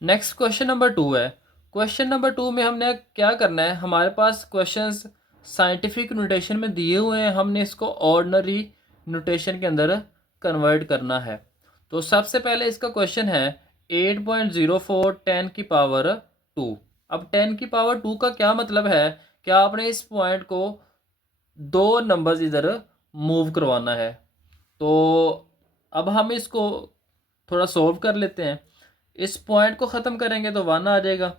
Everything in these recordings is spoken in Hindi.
नेक्स्ट क्वेश्चन नंबर 2 है। क्वेश्चन नंबर 2 में हमने क्या करना है, हमारे पास क्वेश्चंस साइंटिफिक नोटेशन में दिए हुए हैं, हमने इसको ऑर्डिनरी नोटेशन के अंदर कन्वर्ट करना है। तो सबसे पहले इसका क्वेश्चन है 8.04 10 की पावर 2। अब 10 की पावर 2 का क्या मतलब है कि आपने इस पॉइंट को दो नंबर्स इधर मूव करवाना है। तो अब हम इसको थोड़ा सॉल्व कर लेते हैं। इस पॉइंट को ख़त्म करेंगे तो 1 आ जाएगा।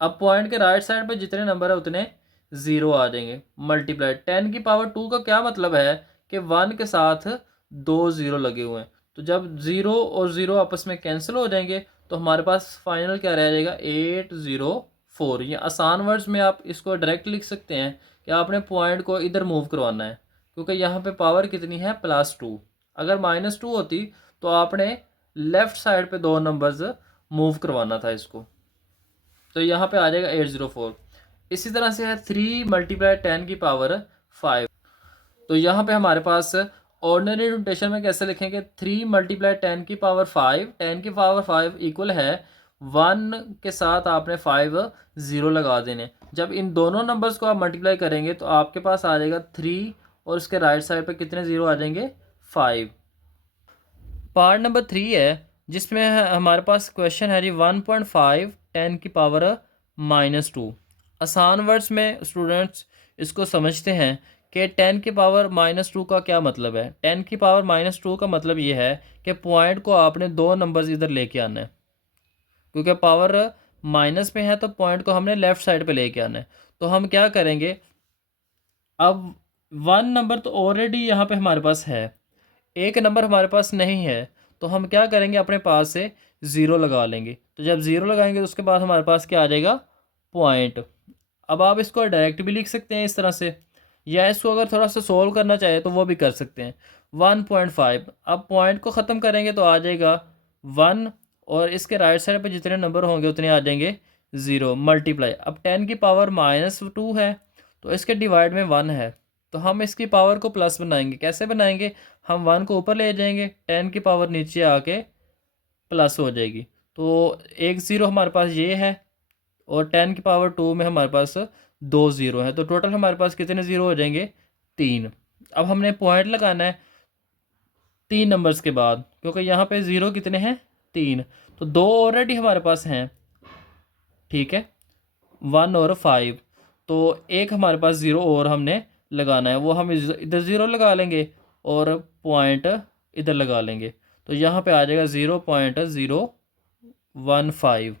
अब पॉइंट के राइट साइड पे जितने नंबर है उतने ज़ीरो आ जाएंगे। मल्टीप्लाई 10 की पावर 2 का क्या मतलब है कि 1 के साथ दो ज़ीरो लगे हुए हैं। तो जब ज़ीरो और ज़ीरो आपस में कैंसिल हो जाएंगे तो हमारे पास फाइनल क्या रह जाएगा 804। ये आसान वर्ड्स में आप इसको डायरेक्ट लिख सकते हैं कि आपने पॉइंट को इधर मूव करवाना है, क्योंकि यहाँ पे पावर कितनी है +2। अगर -2 होती तो आपने लेफ़्ट साइड पे दो नंबर्स मूव करवाना था इसको। तो यहाँ पे आ जाएगा 804। इसी तरह से है 3 × 10 की पावर 5। तो यहाँ पे हमारे पास ऑर्डिनरी नोटेशन में कैसे लिखेंगे, 3 × 10 की पावर 5, 10 की पावर 5 इक्वल है 1 के साथ आपने 5 ज़ीरो लगा देने। जब इन दोनों नंबर्स को आप मल्टीप्लाई करेंगे तो आपके पास आ जाएगा 3 और इसके राइट साइड पे कितने ज़ीरो आ जाएंगे 5। पार्ट नंबर 3 है जिसमें हमारे पास क्वेश्चन है जी 1.5 10 की पावर -2। आसान वर्ड्स में स्टूडेंट्स इसको समझते हैं कि 10 की पावर -2 का क्या मतलब है। 10 की पावर -2 का मतलब ये है कि पॉइंट को आपने दो नंबर्स इधर लेके आना है, क्योंकि पावर माइनस में है तो पॉइंट को हमने लेफ़्ट साइड पे लेके आना है। तो हम क्या करेंगे, अब 1 नंबर तो ऑलरेडी यहाँ पे हमारे पास है, एक नंबर हमारे पास नहीं है। तो हम क्या करेंगे, अपने पास से ज़ीरो लगा लेंगे। तो जब ज़ीरो लगाएंगे तो उसके बाद हमारे पास क्या आ जाएगा पॉइंट। अब आप इसको डायरेक्ट भी लिख सकते हैं इस तरह से, या इसको अगर थोड़ा सा सोल्व करना चाहे तो वो भी कर सकते हैं। 1.5, अब पॉइंट को ख़त्म करेंगे तो आ जाएगा 1 और इसके राइट साइड पे जितने नंबर होंगे उतने आ जाएंगे ज़ीरो। मल्टीप्लाई, अब 10 की पावर -2 है तो इसके डिवाइड में 1 है, तो हम इसकी पावर को प्लस बनाएंगे। कैसे बनाएंगे, हम 1 को ऊपर ले जाएंगे, 10 की पावर नीचे आके प्लस हो जाएगी। तो एक ज़ीरो हमारे पास ये है और 10 की पावर 2 में हमारे पास दो ज़ीरो है, तो टोटल हमारे पास कितने ज़ीरो हो जाएंगे 3। अब हमने पॉइंट लगाना है 3 नंबर्स के बाद, क्योंकि यहाँ पे ज़ीरो कितने हैं 3, तो दो ऑलरेडी हमारे पास हैं, ठीक है, 1 और 5। तो एक हमारे पास ज़ीरो और हमने लगाना है, वो हम इधर ज़ीरो लगा लेंगे और पॉइंट इधर लगा लेंगे। तो यहाँ पे आ जाएगा 0.015।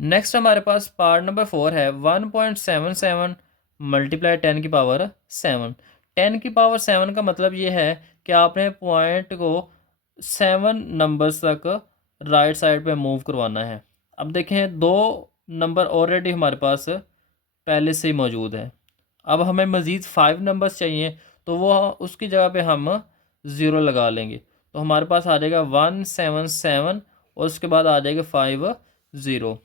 नेक्स्ट हमारे पास पार्ट नंबर 4 है 1.77 × 10 की पावर 7। 10 की पावर 7 का मतलब ये है कि आपने पॉइंट को 7 नंबर्स तक राइट साइड पे मूव करवाना है। अब देखें दो नंबर ऑलरेडी हमारे पास पहले से ही मौजूद है। अब हमें मज़ीद 5 नंबर्स चाहिए, तो वो उसकी जगह पे हम ज़ीरो लगा लेंगे। तो हमारे पास आ जाएगा 177 और उसके बाद आ जाएगा 5 ज़ीरो।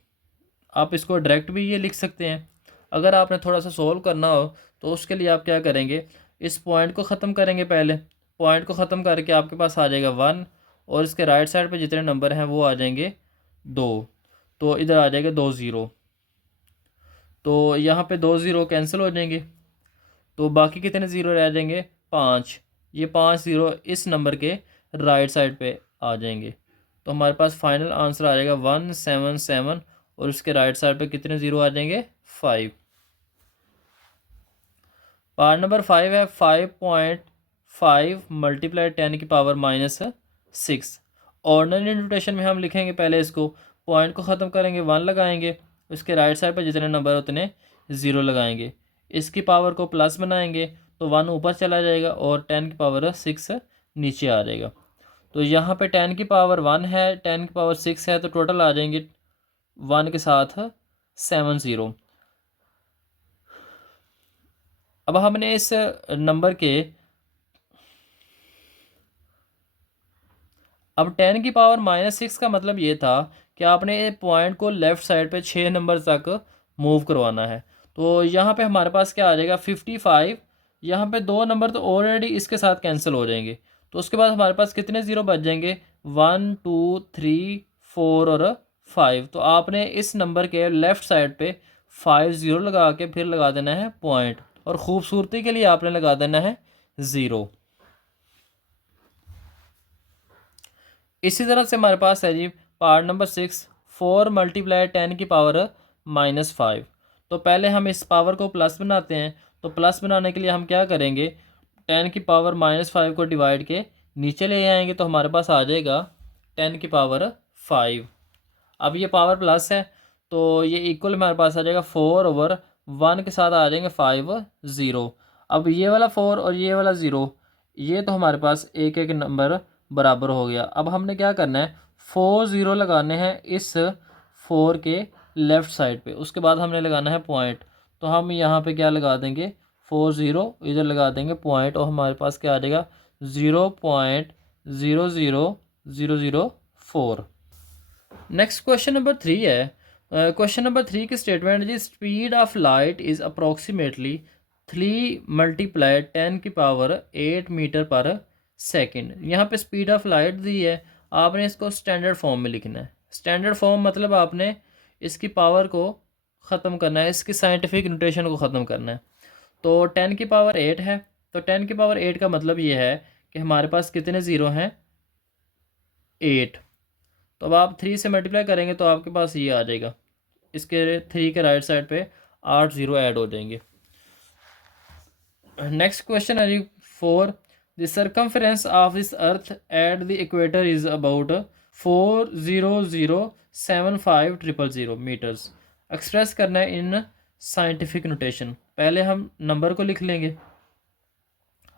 आप इसको डायरेक्ट भी ये लिख सकते हैं। अगर आपने थोड़ा सा सोल्व करना हो तो उसके लिए आप क्या करेंगे, इस पॉइंट को ख़त्म करेंगे। पहले पॉइंट को ख़त्म करके आपके पास आ जाएगा 1 और इसके राइट साइड पे जितने नंबर हैं वो आ जाएंगे 2, तो इधर आ जाएगा 2 ज़ीरो। तो यहाँ पे 2 ज़ीरो कैंसिल हो जाएंगे, तो बाकी कितने ज़ीरो रह जाएंगे 5। ये 5 ज़ीरो इस नंबर के राइट साइड पे आ जाएंगे। तो हमारे पास फाइनल आंसर आ जाएगा 177 और उसके राइट साइड पे कितने ज़ीरो आ जाएंगे 5। पार्ट नंबर 5 है 5.5 × 10 की पावर -6। ऑर्डिनरी नोटेशन में हम लिखेंगे, पहले इसको पॉइंट को ख़त्म करेंगे 1 लगाएंगे, उसके राइट साइड पर जितने नंबर उतने ज़ीरो लगाएंगे, इसकी पावर को प्लस बनाएंगे तो 1 ऊपर चला जाएगा और 10 की पावर 6 नीचे आ जाएगा। तो यहाँ पे 10 की पावर 1 है, 10 की पावर 6 है, तो टोटल आ जाएंगे 1 के साथ 7 ज़ीरो। अब हमने इस नंबर के अब 10 की पावर -6 का मतलब ये था कि आपने पॉइंट को लेफ़्ट साइड पे 6 नंबर तक मूव करवाना है। तो यहाँ पे हमारे पास क्या आ जाएगा 55। यहाँ पे दो नंबर तो ऑलरेडी इसके साथ कैंसिल हो जाएंगे, तो उसके बाद हमारे पास कितने ज़ीरो बच जाएंगे 1 2 3 4 और 5। तो आपने इस नंबर के लेफ़्ट साइड पे 5 ज़ीरो लगा के फिर लगा देना है पॉइंट, और ख़ूबसूरती के लिए आपने लगा देना है ज़ीरो। इसी तरह से हमारे पास है जी पार्ट नंबर 6, 4 मल्टीप्लाई 10 की पावर -5। तो पहले हम इस पावर को प्लस बनाते हैं। तो प्लस बनाने के लिए हम क्या करेंगे, 10 की पावर -5 को डिवाइड के नीचे ले आएंगे, तो हमारे पास आ जाएगा 10 की पावर 5। अब ये पावर प्लस है तो ये इक्वल हमारे पास आ जाएगा 4/1 के साथ आ जाएंगे 5 ज़ीरो। अब ये वाला 4 और ये वाला ज़ीरो, ये तो हमारे पास एक एक नंबर बराबर हो गया। अब हमने क्या करना है, 4 ज़ीरो लगाने हैं इस 4 के लेफ़्ट साइड पे, उसके बाद हमने लगाना है पॉइंट। तो हम यहाँ पे क्या लगा देंगे, 4 ज़ीरो, इधर लगा देंगे पॉइंट, और हमारे पास क्या आ जाएगा 0.00004। नेक्स्ट क्वेश्चन नंबर 3 है। क्वेश्चन नंबर 3 की स्टेटमेंट जी, speed of light is approximately 3 multiply 10 की पावर 8 मीटर पर सेकेंड। यहाँ पे स्पीड ऑफ लाइट दी है, आपने इसको स्टैंडर्ड फॉर्म में लिखना है। स्टैंडर्ड फॉर्म मतलब आपने इसकी पावर को ख़त्म करना है, इसकी साइंटिफिक नोटेशन को ख़त्म करना है। तो 10 की पावर 8 है, तो 10 की पावर 8 का मतलब ये है कि हमारे पास कितने ज़ीरो हैं, 8। तो अब आप 3 से मल्टीप्लाई करेंगे तो आपके पास ये आ जाएगा, इसके 3 के राइट साइड पे 8 ज़ीरो ऐड हो जाएंगे। नेक्स्ट क्वेश्चन है जी 4, the circumference of this earth at the equator is about 400,75000 metres. Express करना है इन साइंटिफिक नोटेशन। पहले हम नंबर को लिख लेंगे।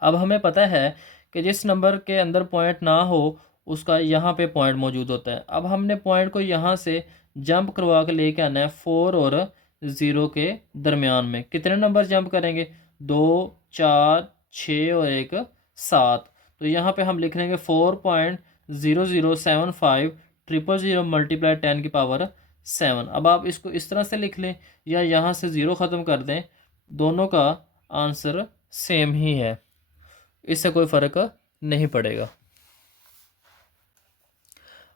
अब हमें पता है कि जिस नंबर के अंदर पॉइंट ना हो उसका यहाँ पे पॉइंट मौजूद होता है। अब हमने पॉइंट को यहाँ से जंप करवा के लेके आना है 4 और 0 के दरमियान में। कितने नंबर जंप करेंगे, 2 4 6 और 1 7। तो यहाँ पे हम लिख लेंगे 4.0075 मल्टीप्लाई 10 की पावर 7। अब आप इसको इस तरह से लिख लें या यहाँ से ज़ीरो ख़त्म कर दें, दोनों का आंसर सेम ही है, इससे कोई फ़र्क नहीं पड़ेगा।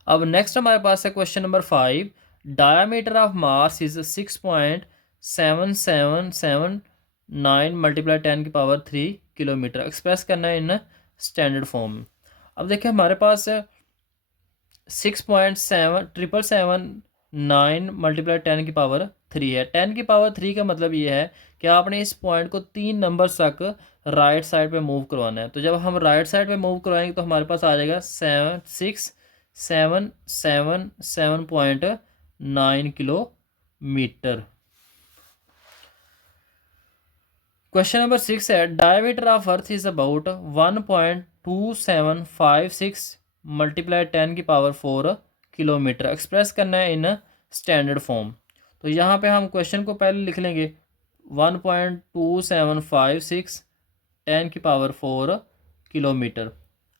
अब नेक्स्ट हमारे पास है question number 5, diameter of Mars is 6.7779 multiply 10 की पावर 3 किलोमीटर। एक्सप्रेस करना है इन स्टैंडर्ड फॉर्म में। अब देखिए हमारे पास 6.7779 मल्टीप्लाई 10 की पावर 3 है। 10 की पावर 3 का मतलब ये है कि आपने इस पॉइंट को 3 नंबर तक राइट साइड पे मूव करवाना है। तो जब हम राइट साइड पे मूव करवाएंगे तो हमारे पास आ जाएगा 7.9 किलोमीटर। क्वेश्चन नंबर 6 है, diameter of earth is about 1.2756 multiply 10 की पावर 4 किलोमीटर। एक्सप्रेस करना है इन स्टैंडर्ड फॉर्म। तो यहाँ पे हम क्वेश्चन को पहले लिख लेंगे 1.2756 10 की पावर 4 किलोमीटर।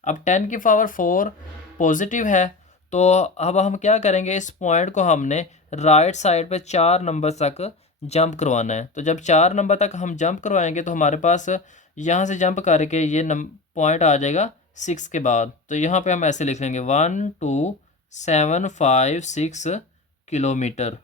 अब 10 की पावर 4 पॉजिटिव है, तो अब हम क्या करेंगे, इस पॉइंट को हमने राइट साइड पे 4 नंबर तक जंप करवाना है। तो जब 4 नंबर तक हम जंप करवाएंगे तो हमारे पास यहाँ से जंप करके ये पॉइंट आ जाएगा 6 के बाद। तो यहाँ पे हम ऐसे लिख लेंगे 12756 किलोमीटर।